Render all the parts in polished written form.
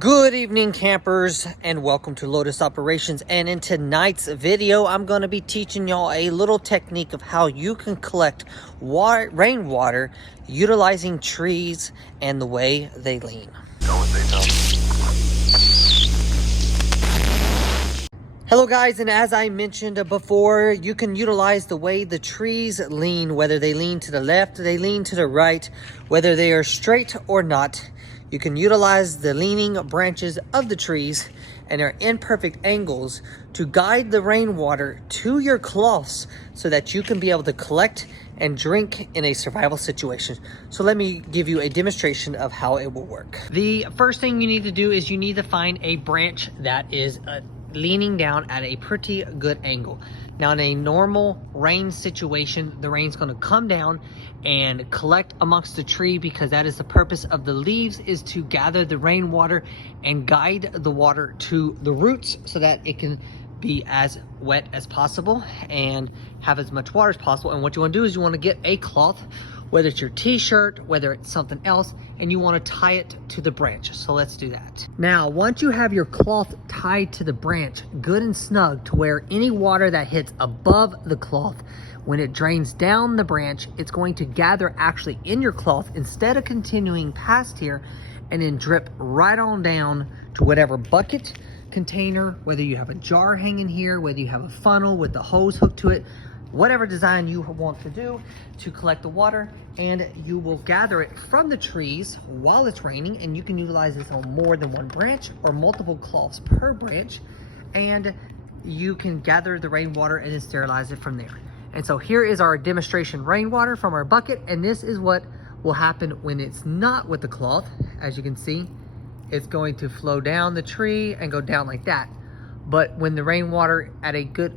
Good evening, campers, and welcome to Lotus Operations. And in tonight's video, I'm going to be teaching y'all a little technique of how you can collect rainwater utilizing trees and the way they lean. Hello guys, and as I mentioned before, you can utilize the way the trees lean, whether they lean to the left, they lean to the right, whether they are straight or not. You can utilize the leaning branches of the trees and their imperfect angles to guide the rainwater to your cloths so that you can be able to collect and drink in a survival situation. So let me give you a demonstration of how it will work. The first thing you need to do is you need to find a branch that is leaning down at a pretty good angle. Now in a normal rain situation, the rain's going to come down and collect amongst the tree because that is the purpose of the leaves, is to gather the rainwater and guide the water to the roots so that it can be as wet as possible and have as much water as possible. And what you want to do is you want to get a cloth, whether it's your t-shirt, whether it's something else, and you want to tie it to the branch. So let's do that. Now, once you have your cloth tied to the branch good and snug to where any water that hits above the cloth, when it drains down the branch, it's going to gather actually in your cloth instead of continuing past here and then drip right on down to whatever bucket, container, whether you have a jar hanging here, whether you have a funnel with the hose hooked to it, whatever design you want to do to collect the water, and you will gather it from the trees while it's raining. And you can utilize this on more than one branch or multiple cloths per branch, and you can gather the rainwater and then sterilize it from there. And so here is our demonstration rainwater from our bucket, and this is what will happen when it's not with the cloth. As you can see, it's going to flow down the tree and go down like that. But when the rainwater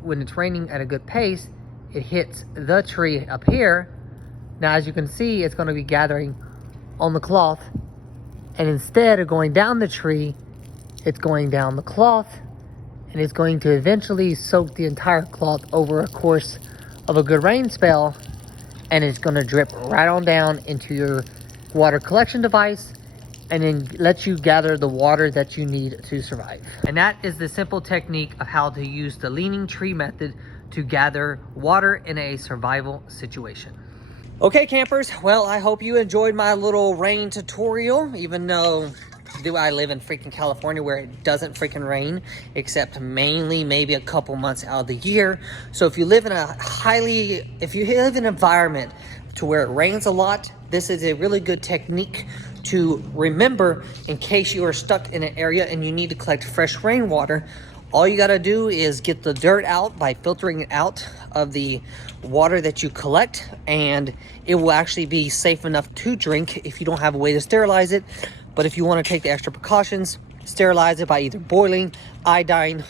when it's raining at a good pace, it hits the tree up here. Now, as you can see, it's going to be gathering on the cloth, and instead of going down the tree, it's going down the cloth, and it's going to eventually soak the entire cloth over a course of a good rain spell, and it's going to drip right on down into your water collection device and then let you gather the water that you need to survive. And that is the simple technique of how to use the leaning tree method to gather water in a survival situation. Okay, campers, well, I hope you enjoyed my little rain tutorial, even though I live in freaking California where it doesn't freaking rain, except mainly maybe a couple months out of the year. So if you live in an environment to where it rains a lot, this is a really good technique to remember in case you are stuck in an area and you need to collect fresh rainwater. All you got to do is get the dirt out by filtering it out of the water that you collect, and it will actually be safe enough to drink if you don't have a way to sterilize it. But if you want to take the extra precautions, sterilize it by either boiling, iodine,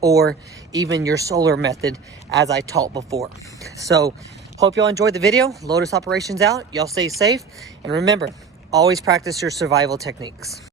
or even your solar method, as I taught before. So hope y'all enjoyed the video. Lotus Operations out. Y'all stay safe, and remember, always practice your survival techniques.